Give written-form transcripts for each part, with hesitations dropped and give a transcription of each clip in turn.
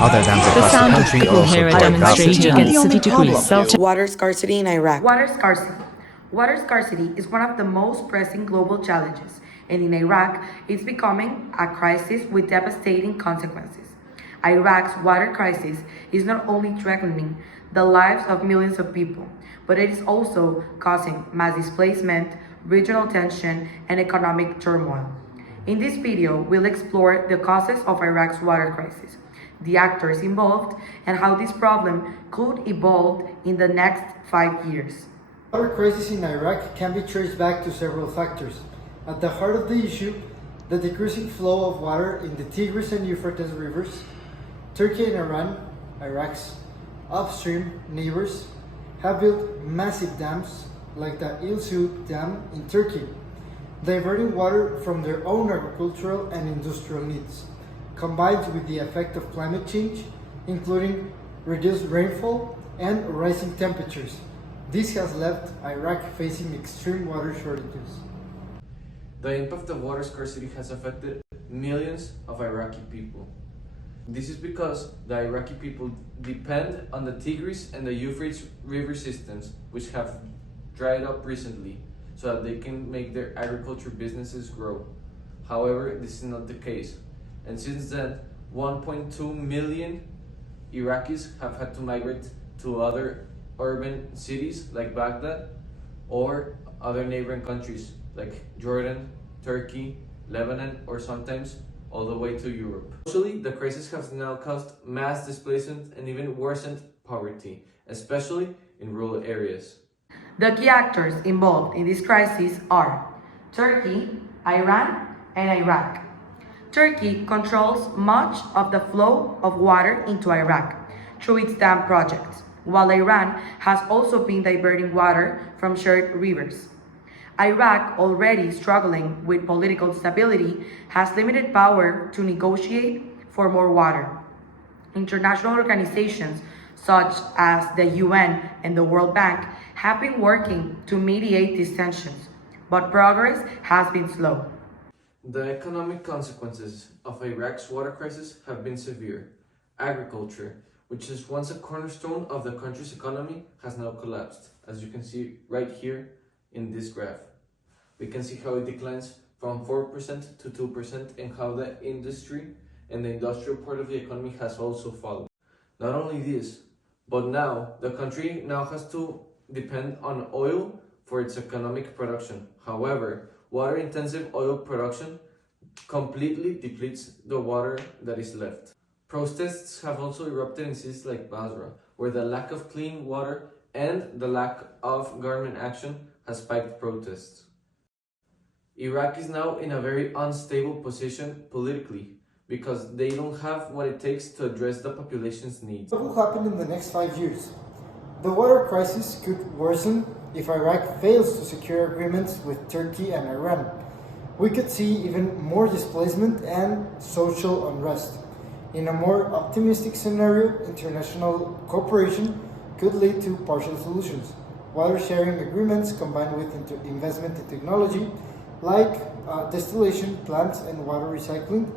Other dams The across the sound of country people are also here are pouring out demonstrating against city degrees Celsius. Water scarcity in Iraq. Water scarcity. Water scarcity is one of the most pressing global challenges, and in Iraq, it's becoming a crisis with devastating consequences. Iraq's water crisis is not only threatening the lives of millions of people, but it is also causing mass displacement, regional tension, and economic turmoil. In this video, we'll explore the causes of Iraq's water crisis, the actors involved, and how this problem could evolve in the next 5 years. The water crisis in Iraq can be traced back to several factors. At the heart of the issue, the decreasing flow of water in the Tigris and Euphrates rivers. Turkey and Iran, Iraq's upstream neighbors, have built massive dams like the Il Saud Dam in Turkey, diverting water from their own agricultural and industrial needs, combined with the effect of climate change, including reduced rainfall and rising temperatures. This has left Iraq facing extreme water shortages. The impact of water scarcity has affected millions of Iraqi people. This is because the Iraqi people depend on the Tigris and the Euphrates river systems, which have dried up recently, so that they can make their agriculture businesses grow. However, this is not the case, and since then, 1.2 million Iraqis have had to migrate to other urban cities like Baghdad or other neighboring countries like Jordan, Turkey, Lebanon, or sometimes all the way to Europe. Socially, the crisis has now caused mass displacement and even worsened poverty, especially in rural areas. The key actors involved in this crisis are Turkey, Iran, and Iraq. Turkey controls much of the flow of water into Iraq through its dam projects, while Iran has also been diverting water from shared rivers. Iraq, already struggling with political stability, has limited power to negotiate for more water. International organizations such as the UN and the World Bank have been working to mediate these tensions, but progress has been slow. The economic consequences of Iraq's water crisis have been severe. Agriculture, which is once a cornerstone of the country's economy, has now collapsed, as you can see right here in this graph. We can see how it declines from 4% to 2% and how the industry and the industrial part of the economy has also fallen. Not only this, but now the country has to depend on oil for its economic production. However, water-intensive oil production completely depletes the water that is left. Protests have also erupted in cities like Basra, where the lack of clean water and the lack of government action has spiked protests. Iraq is now in a very unstable position politically because they don't have what it takes to address the population's needs. What will happen in the next 5 years? The water crisis could worsen if Iraq fails to secure agreements with Turkey and Iran. We could see even more displacement and social unrest. In a more optimistic scenario, international cooperation could lead to partial solutions. Water sharing agreements combined with investment in technology like distillation plants and water recycling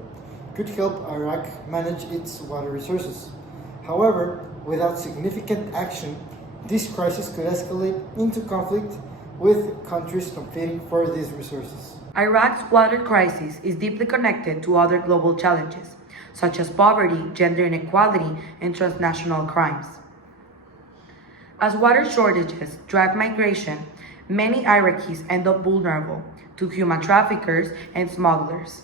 could help Iraq manage its water resources. However, without significant action, this crisis could escalate into conflict with countries competing for these resources. Iraq's water crisis is deeply connected to other global challenges, such as poverty, gender inequality, and transnational crimes. As water shortages drive migration, many Iraqis end up vulnerable to human traffickers and smugglers,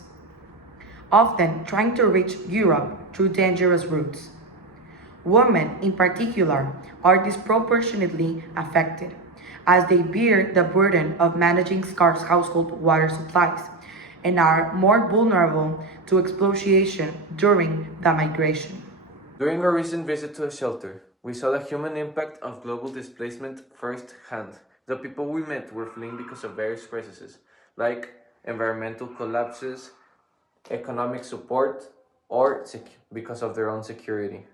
often trying to reach Europe through dangerous routes. Women, in particular, are disproportionately affected, as they bear the burden of managing scarce household water supplies and are more vulnerable to exploitation during the migration. During our recent visit to a shelter, we saw the human impact of global displacement firsthand. The people we met were fleeing because of various crises, like environmental collapses, economic support, or because of their own security.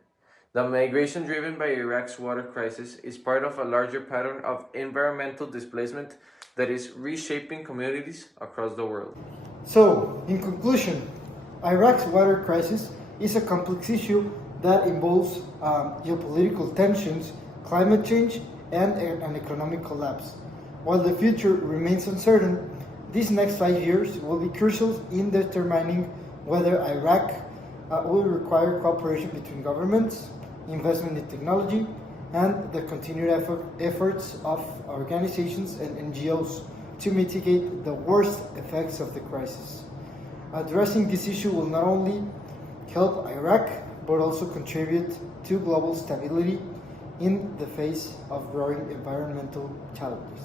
The migration driven by Iraq's water crisis is part of a larger pattern of environmental displacement that is reshaping communities across the world. So, in conclusion, Iraq's water crisis is a complex issue that involves geopolitical tensions, climate change, and an economic collapse. While the future remains uncertain, these next 5 years will be crucial in determining whether Iraq will require cooperation between governments, investment in technology, and the continued efforts of organizations and NGOs to mitigate the worst effects of the crisis. Addressing this issue will not only help Iraq, but also contribute to global stability in the face of growing environmental challenges.